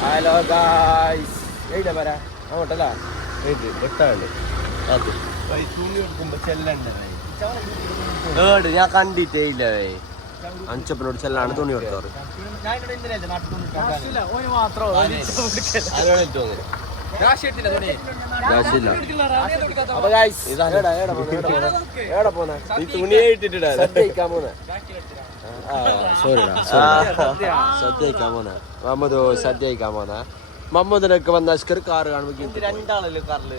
Hello guys എഴുതാ പറ അങ്ങോട്ടല്ല എഴുതി എട്ടാണ്ട് അത്. തുണി എടുക്കുമ്പോ ചെല്ലണ്ട? ഏട് ഞാൻ കണ്ടിട്ടേ ഇല്ല അഞ്ചപ്പനോട് ചെല്ലാണ് തുണി കൊടുത്തോറ് ഇട്ടിട്ടിടാ സോറിടാ സദ്യ കഴിക്കാൻ പോന്നെ മമ്മദ് സദ്യ കഴിക്കാൻ പോന്നെ മമ്മദിനൊക്കെ വന്ന അഷ്കർ കാറ് കാണുമ്പോ രണ്ടാളല്ലേ കാറിൽ?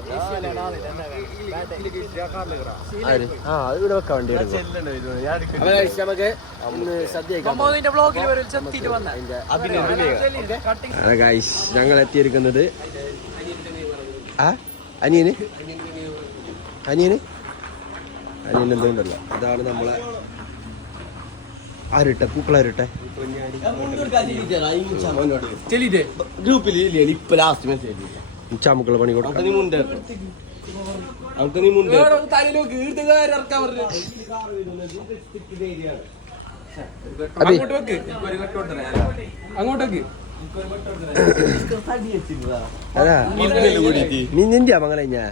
ആര്? ആ അത് ഇവിടെ വെക്കാൻ വേണ്ടി ഞങ്ങൾ എത്തിയിരിക്കുന്നത് ആ അനിയന്? അനിയന്? അനിയൻ എന്തുകൊണ്ടല്ല അതാണ് നമ്മളെ ആരുട്ടെ? പൂക്കളാരുട്ടെ? ഗ്രൂപ്പിൽ ഇല്ലേ? ഇപ്പൊ ലാസ്റ്റ് മെസ്സേജ് ചാമുക്കള പണി കൊടുക്കാം. നീ മുണ്ടേ അവർക്ക് നീ മുണ്ടേ തലയിലോക്ക് വീട്ടുകാർ ഇറക്കാൻ പറഞ്ഞു. അബി അങ്ങോട്ട് വെക്ക്. അങ്ങോട്ട് വെക്ക് അതാ നീ നിന്റെ മകളെ ഞാൻ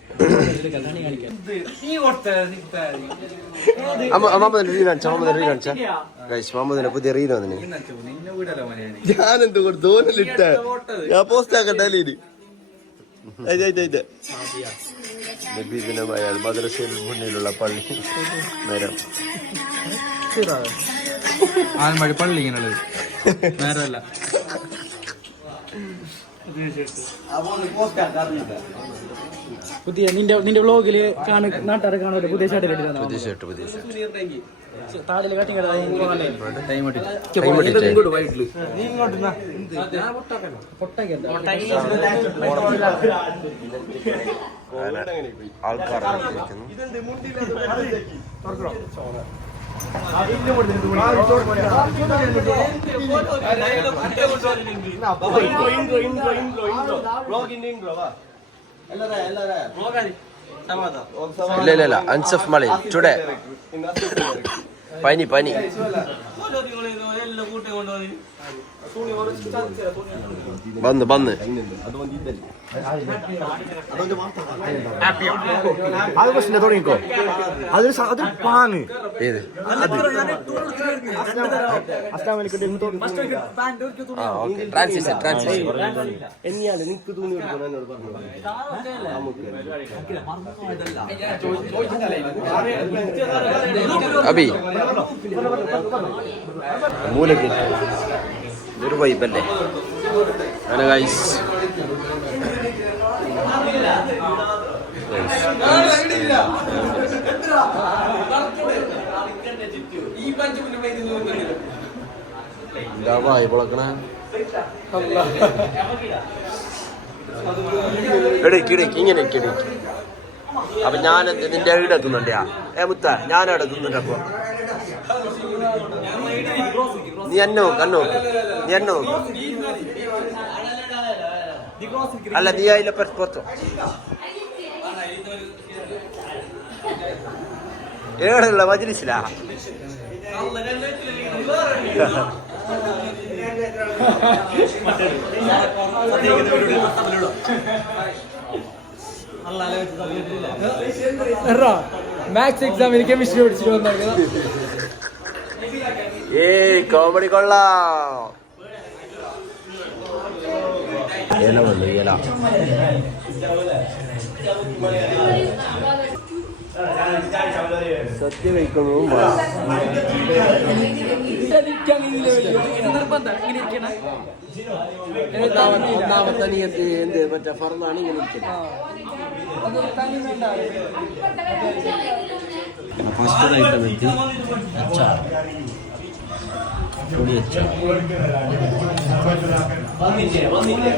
മമ്മദിന്റെ പുതിയ റീൽ വന്നിന്. ഞാനെന്ത് കൊടുത്തു? ഓനല്ലിട്ട ഞാൻ പോസ്റ്റ് ആക്കട്ടെ അല്ലേ നബീദിനമായ മദ്രസയിൽ മുന്നിലുള്ള പള്ളി നേരം. ആൽമഴി പള്ളി ഇങ്ങനെയുള്ളത്. നേരമല്ല. പുതിയ നിന്റെ നിന്റെ വ്ലോഗിൽ കാണു നാട്ടുകാരെ കാണുമല്ലോ പുതിയ ഷർട്ട് പുതിയ ഷർട്ട് പുതിയ ഷർട്ട് താടിൽ കട്ടിങ് ടൈം Time ഇട്ടിട്ടേ. ആൾക്കാർ ഇല്ല ഇല്ല ഇല്ല. അൻസഫ് മളി ടുഡേ പനി പനി. വന്ന് വന്ന്. അത് പ്രശ്നം തുടങ്ങിക്കോ. അതൊരു അത് പാങ്. ഏത്? ട്രാൻസിഷൻ ട്രാൻസിഷൻ എന്നെയാണ് നിനക്ക് തോന്നി കൊടുക്കണം എന്നോട് പറഞ്ഞു. അബി. മൂലക്ക്. അങ്ങനെ ഗൈസ് എന്താ വായി പൊളക്കണ ഇടയ്ക്ക് ഇടയ്ക്ക് ഇങ്ങനെ ഇടയ്ക്ക് അപ്പൊ ഞാൻ നിന്റെ ഇവിടെ എത്തുന്നുണ്ട് ഏ മുത്ത ഞാൻ അവിടെ അപ്പൊ. നീ എന്നെ നോക്ക് എന്നെ നോക്ക്. നീ എന്നെ നോക്ക്. അല്ല നീ അതിലെ പുറത്തോ ഏടുള്ള മജ്ലിസിലാ? മാത്സ് എക്സാമിന് കെമിസ്ട്രി പഠിച്ചിട്ട് വന്നത് ഏയ് കോമഡി കൊള്ളാം. ഇല വന്നു ഇല. ഇങ്ങനെ ഇരിക്കണം ഒന്നാമത്തെ നീ എന്ത് എന്ത് മറ്റേ ഫറന്നാണ് ഇങ്ങനെ ഇരിക്കുന്നത് ഫസ്റ്റ് ഐറ്റം എത്തി അച്ചാർ പൊടി അച്ചാർ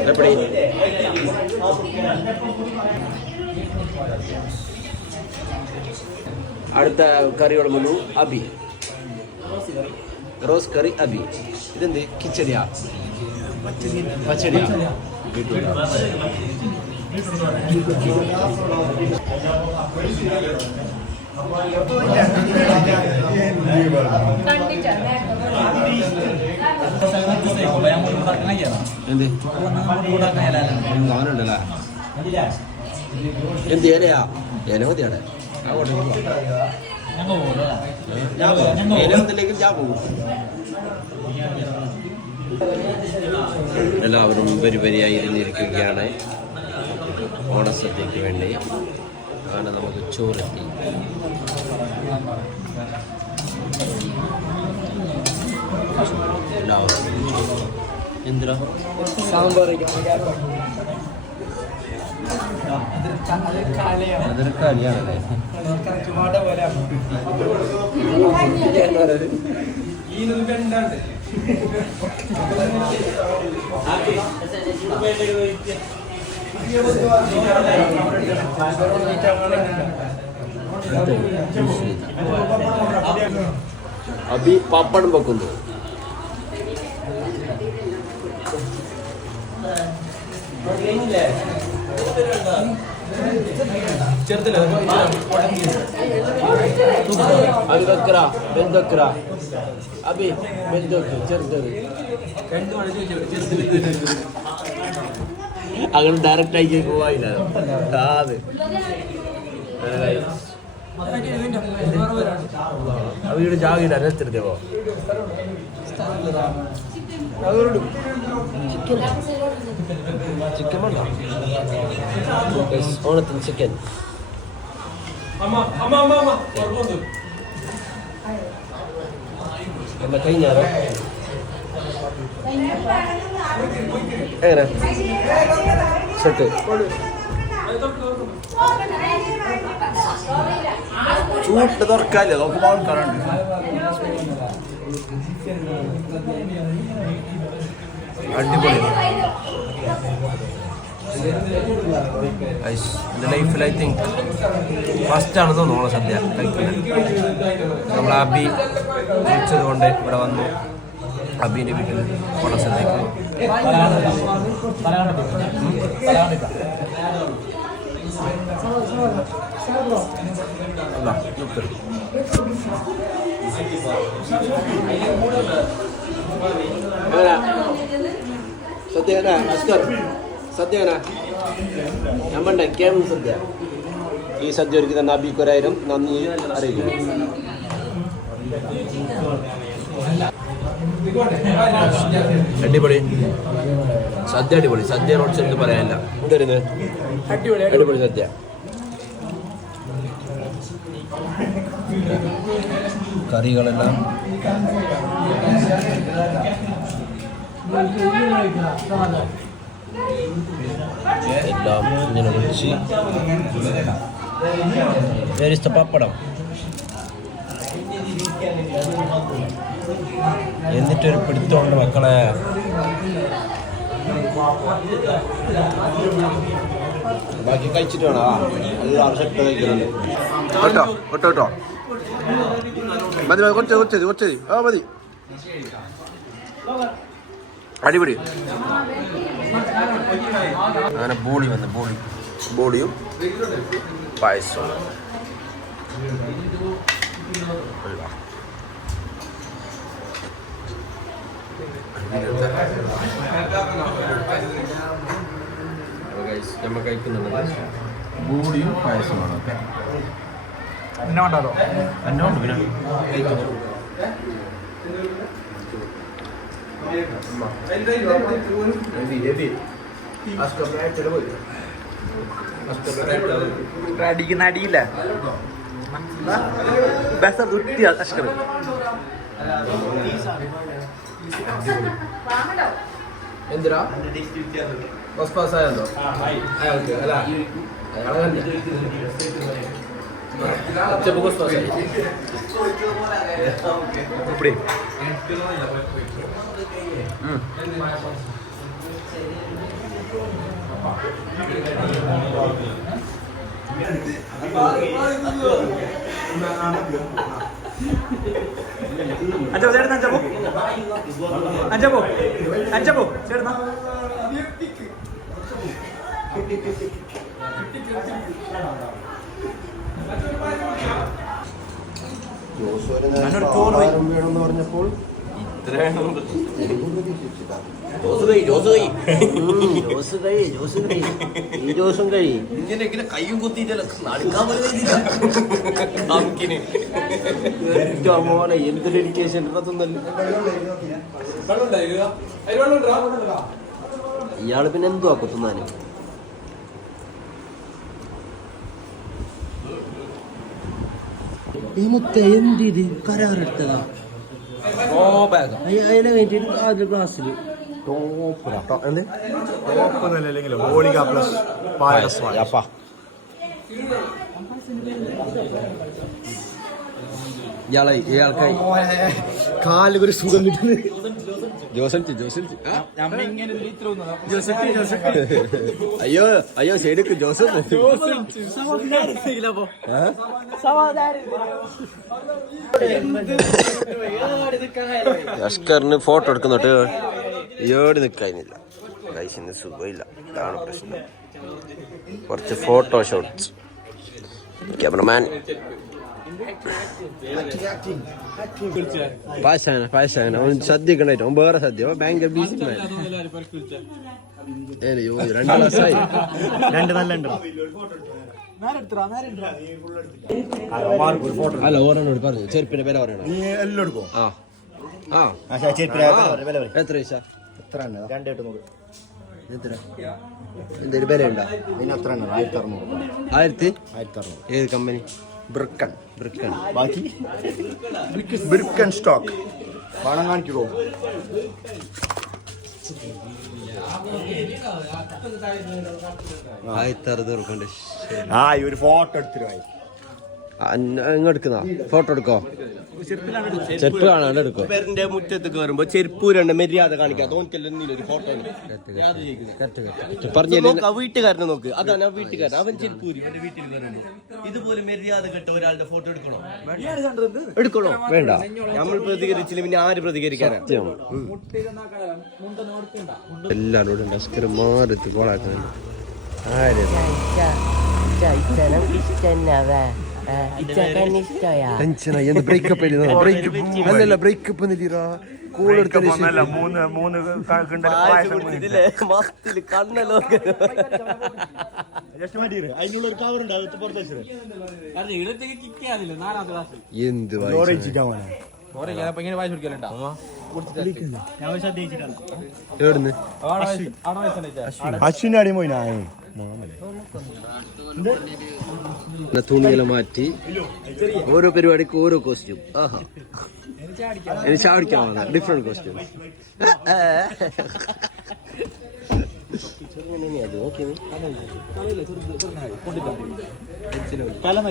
എപ്പടി അടുത്ത കറി മുന്നു അബി. റോസ് കറി അബി. ഇതെന്ത്? കിച്ചടിയാ? പച്ചടിയാ? എന്ത്? എന്ത് ഇലയാ ഇല മതിയാടെ. എല്ലാവരും പരിപരിയായി ഇരുന്നിരിക്കുകയാണ് ഓണസദ്യക്ക് വേണ്ടി. അങ്ങനെ നമുക്ക് ചോറെത്തി. എല്ലാവരും എന്തിനാ? സാമ്പാർ അതൊരു കളിയാണല്ലേ? അബി പപ്പടം വെക്കുന്നു അങ്ങനെ ഡയറക്റ്റ് ആയി പോവായില്ല അതെ അവയുടെ ജാഗിട എത്തിരുത്തേവോ ചിക്കൻ വേണ്ട ഓണത്തിന് ചിക്കൻ അമ്മ കഴിഞ്ഞാറോ എങ്ങനെ? ചൂട്ട് തുറക്കാല്ലേ? നോക്കുമ്പോൾ ആൾക്കാരുണ്ട്. അടിപൊളി ലൈഫിൽ ഐ തിങ്ക് ഫസ്റ്റ് ആണെന്ന് തോന്നുന്നു സദ്യ കഴിക്കുന്നത് നമ്മൾ അബി വിളിച്ചത് കൊണ്ട് ഇവിടെ വന്നു അബീന്റെ വീട്ടിൽ ഓണസദ്യക്ക് അല്ല അസ്കർ സദ്യ എങ്ങനാ കേം സദ്യ ഈ സദ്യ ഒരുക്കുന്ന നബിക്കൊരായിരം നന്ദി അറിയിക്കുന്നു. അടിപൊളി. സദ്യ അടിപൊളി. സദ്യ റോഡ്സ് എന്ത് പറയാനില്ല. എന്തായിരുന്നു അടിപൊളി അടിപൊളി സദ്യ. കറികളെല്ലാം. എല്ലാം ഇങ്ങനെ വെച്ച്. വേരിസ്ത പപ്പടം. എന്നിട്ടൊരു പിടുത്തമുണ്ട് മക്കളെ. ബാക്കി കഴിച്ചിട്ട് വേണം. എല്ലാവരും സെറ്റ് കഴിക്കുന്നുണ്ട് കേട്ടോ കേട്ടോ കേട്ടോ മതി മതി കുറച്ച് കുറച്ച് കുറച്ച് ആ മതി. അടിപൊളി. അങ്ങനെ ബോളി വന്ന് ബോളി. ബോളിയും പായസവും. അല്ല. നമ്മൾ കഴിക്കുന്നുള്ളത് ബൂടിയും പായസമാണ്. ഓക്കെ. എന്നെ പിന്നെ അടിക്കുന്ന അടിയില്ല. ബസ് തുട്ടി അഷ്കർ. എന്തിനാ? ബസ് പാസ് ആയല്ലോ അയാൾക്ക് അല്ല. അയാളെ. അഞ്ചപ്പോ ചേട്ടൻ അഞ്ചപ്പോ. അഞ്ചപ്പോ അഞ്ചപ്പോ. ചേട്ടനാ പറഞ്ഞപ്പോൾ ഇങ്ങനെ ഇങ്ങനെ കയ്യും കുത്തിയിട്ടല്ല? നടക്കാൻ മോനെ എന്ത് ഡെഡിക്കേഷൻ ഇയാൾ പിന്നെ എന്തുവാ കുത്തുന്നാന് ഈ മുത്ത എന്തിത് കരാറെടുത്തതാ അതിനെ വേണ്ടിട്ട് ആദ്യ ക്ലാസ്സിൽ ഇയാളെ ഇയാൾക്കായി കാലൊരു സുഖം കിട്ടുന്നത് ജോസഫ് ജോസഫ് അയ്യോ അയ്യോ ശരിക്ക് ജോസഫ് അഷ്കറിന് ഫോട്ടോ എടുക്കുന്നുണ്ട് ഏട് നിൽക്കാനില്ല ഗൈസിന് സുഖമില്ല. അതാണ് പ്രശ്നം. കുറച്ച് ഫോട്ടോ ഷോട്ട്സ്. ക്യാമറമാൻ. പാശാന പാശാന അവൻ സദ്യ കണ്ടായിട്ട് അവൻ വേറെ സദ്യ. ഭയങ്കര ബിസി രണ്ട് ക്ലാസ്സായി രണ്ട് നല്ല ഉണ്ട് അല്ല ഓരോന്നോട് പറഞ്ഞു. ചെരുപ്പിന്റെ പേര് പറയണം. നീ എല്ലാം എടുക്കും? ആ. ആ. എത്ര പൈസ? എത്ര രണ്ട് എട്ട് നൂറ്. എത്ര? എന്തൊരു പേര് ഉണ്ടോ ഇതിന് എത്ര ആയിരത്തി? അറുന്നൂറ് ആയിരത്തി ആയിരത്തി അറുന്നൂറ് ഏത് കമ്പനി? ബ്രിക്കൺ ബ്രിക്കൺ ബാക്കി ബ്രിക്കൺ സ്റ്റോക്ക് പണം കാണിക്കുമോ ആ. ഈ ഒരു ഫോട്ടോ എടുത്തിരുവായി ഇങ്ങ് എടുക്കുന്ന? ഫോട്ടോ എടുക്കോ? ചെരുപ്പ് കാണാണ്ട് എടുക്കോ? പേരിന്റെ മുറ്റത്ത് കയറുമ്പോ ചെരുപ്പ് രണ്ട് മര്യാദ കാണിക്കാത്ത ഓനിക്കല്ല ഒരു ഫോട്ടോ പറഞ്ഞു വീട്ടുകാരനെ നോക്ക്. അതാണ് ആ വീട്ടുകാരൻ. അവൻ ചെരുപ്പൂരി വീട്ടിൽ കയറുമ്പോ ഇതുപോലെ മര്യാദ കെട്ട ഒരാളുടെ ഫോട്ടോ എടുക്കണോ? എടുക്കണോ? വേണ്ട. നമ്മൾ പ്രതികരിച്ചില്ല പിന്നെ ആര് പ്രതികരിക്കാനാ? എല്ലാരോടും ഡസ്കർ മാറി കോളാക്കാൻ ആര് ടെൻഷനായി എന്ത് ബ്രേക്കപ്പ് അല്ലല്ല ബ്രേക്കപ്പ് എന്നില്ലീറാ മൂന്ന് മൂന്ന് കിണ്ടൽ പായസം മസ്തിൽ കണ്ണല്ലോ. ജസ്റ്റ് മതി അതിനുള്ള ഒരു കവർ ഉണ്ട് അത് പുറത്ത് വെച്ചത് എന്ത് ഇങ്ങനെ വായിച്ചു കൊടുക്കലുണ്ടോ? എവിടുന്ന്? അശ്വിന്റെ അടി പോയി നായ പിന്നെ തുണിയെല്ലാം മാറ്റി. ഓരോ പരിപാടിക്ക് ഓരോ കോസ്റ്റ്യൂം ആഹാ. എനിക്ക് ചാടിക്കാൻ വന്ന ഡിഫറെന്റ് കോസ്റ്റ്യൂം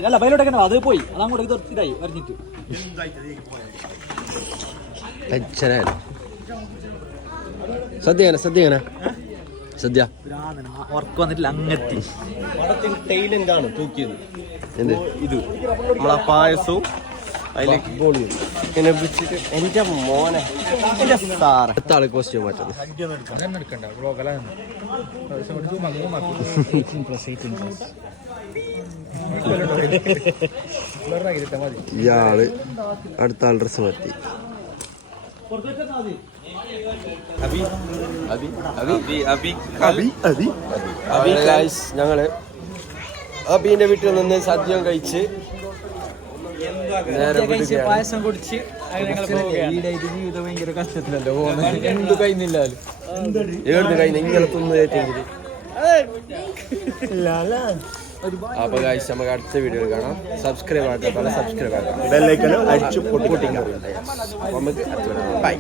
അല്ല ബയലോട്ടൊക്കെ അത് പോയി. അതങ്ങോട്ട് ഇതായി വരഞ്ഞിട്ട്. സദ്യങ്ങനെ സദ്യങ്ങനെ സദ്യ? വർക്ക് വന്നിട്ടില്ല അങ്ങത്തി. ടൈൽ എന്താണ്? തൂക്കിയത്. എന്ത്? ഇത്. നമ്മളാ പായസവും എന്റെ മോനെ എന്റെ സാറ്. കോസ്റ്റ്യൂം മാറ്റുന്നത് ഇയാൾ അടുത്ത ആൾ ഡ്രസ് മാറ്റി. ഞങ്ങൾ അബീന്റെ വീട്ടിൽ നിന്ന് സദ്യം കഴിച്ച്. പായസം കുടിച്ച് ജീവിതം ഭയങ്കര കഷ്ടത്തിലല്ലോ പോകുന്നത്? എന്ത് ഏഴ് കഴിഞ്ഞ് ഇങ്ങനെ അപ്പൊ കാഴ്ച നമുക്ക് അടുത്ത വീഡിയോ കാണാം. സബ്സ്ക്രൈബ് ആക്കാം. പല സബ്സ്ക്രൈബ് ആക്കാം ബെല്ലൈക്കന് അടിച്ചു പൊട്ടിക്കാം അപ്പൊ നമുക്ക് അടുത്ത വീഡിയോ കാണാം. ബൈ